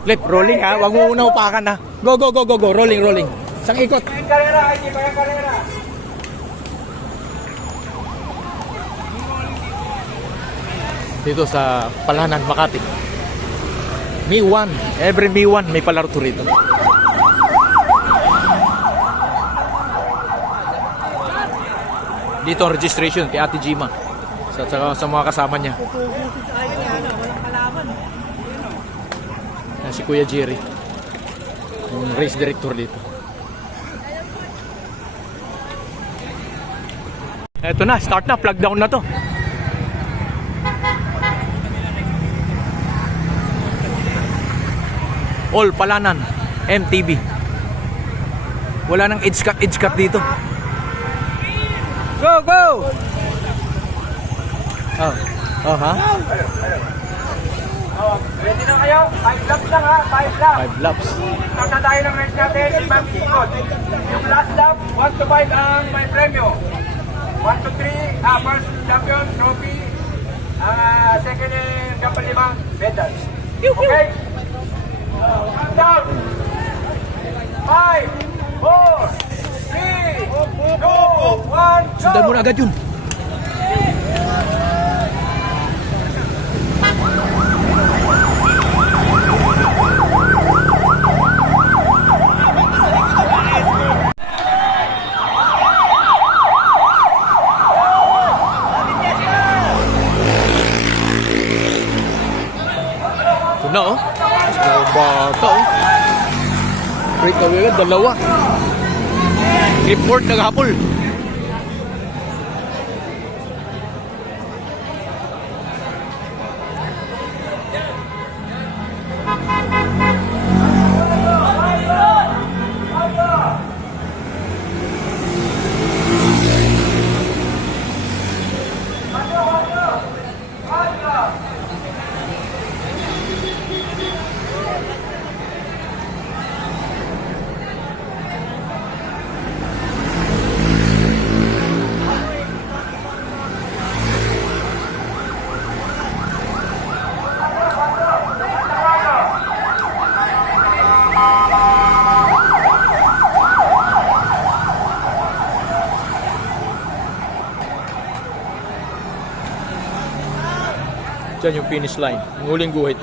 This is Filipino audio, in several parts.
Clip, rolling ha. Huwag mo muna upakan ha. Go, go, go, go, go. Rolling, rolling. Isang ikot. Karera, hindi pa yung karera. Dito sa Palanan, Makati. May 1. Every May 1 may palaro to rito. Dito ang registration kay Ate Jima. Sa mga kasama niya. Si Kuya Jerry, yung race director dito. Eto na, start na, plug down na to. All Palanan, MTB. Wala nang edge cut dito. Go, go! Oh, ha? Ready na kayo? 5 laps lang ha, 5 laps. 5 laps. Start na tayo ng race natin, 5 ikot. Yung last lap, 1 to 5 ang may premyo. 1 to 3, first champion, trophy. Second and dapat 5, medal. Okay? Countdown! 5, 4, 3, 2, 1, go! Sundan mo na agad yun. Ito na oh. Bata oh. Breakaway lang, dalawa. Report nag-hapol. Diyan yung finish line, yung huling guhit.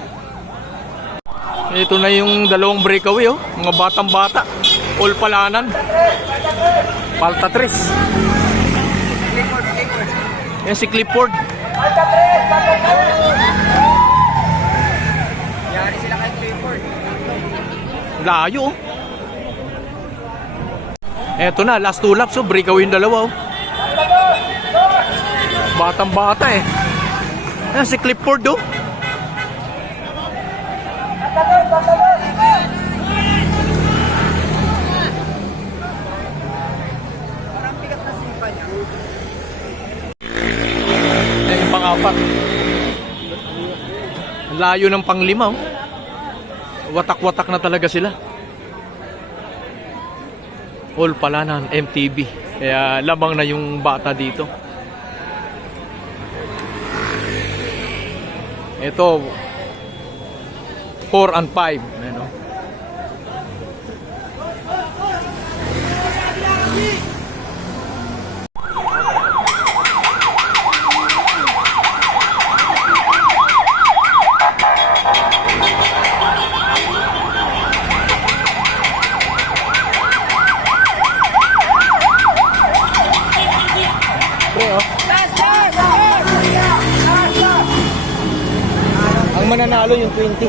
Ito na yung dalawang breakaway oh, mga batang bata. All Palanan. Palta 3. Yan si Clifford. Palta 3! Yari sila kay Clifford. Layo oh. Eto na, last 2 laps oh, breakaway yung dalawa oh. Batang bata eh. Yan si Clifford oh. Yan yung pang-apat. Layo ng pang-5 oh. Watak-watak na talaga sila. All Palanan, MTB. Kaya lamang na yung bata dito. Ito 4 and 5 ano? Ang mananalo yung 20.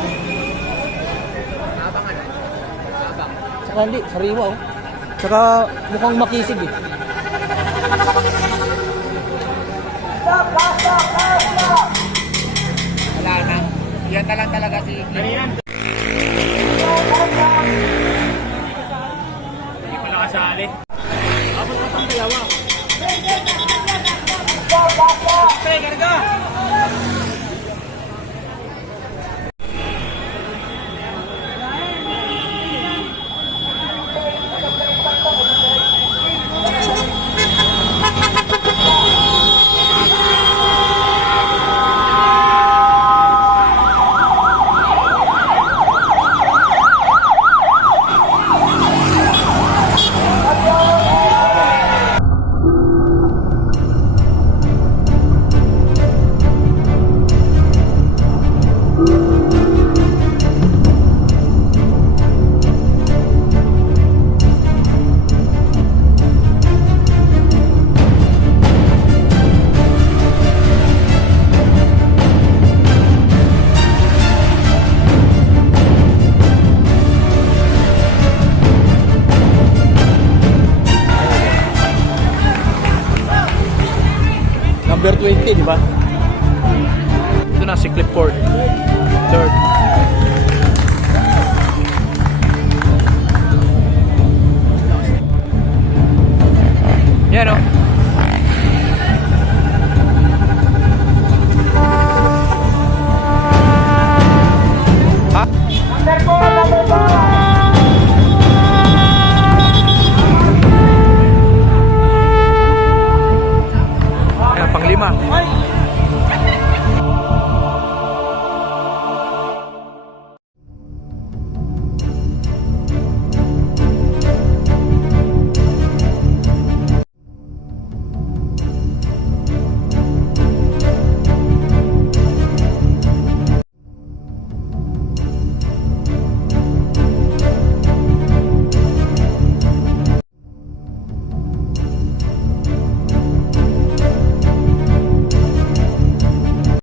Saka hindi, sariwa oh. Saka mukhang makisig eh. Wala na. Yan na lang talaga si Clifford. Hindi pa nakasali. Abot pa pang dalawa. Pre, karga! Over 20, di ba? Ito na si Clifford. Third.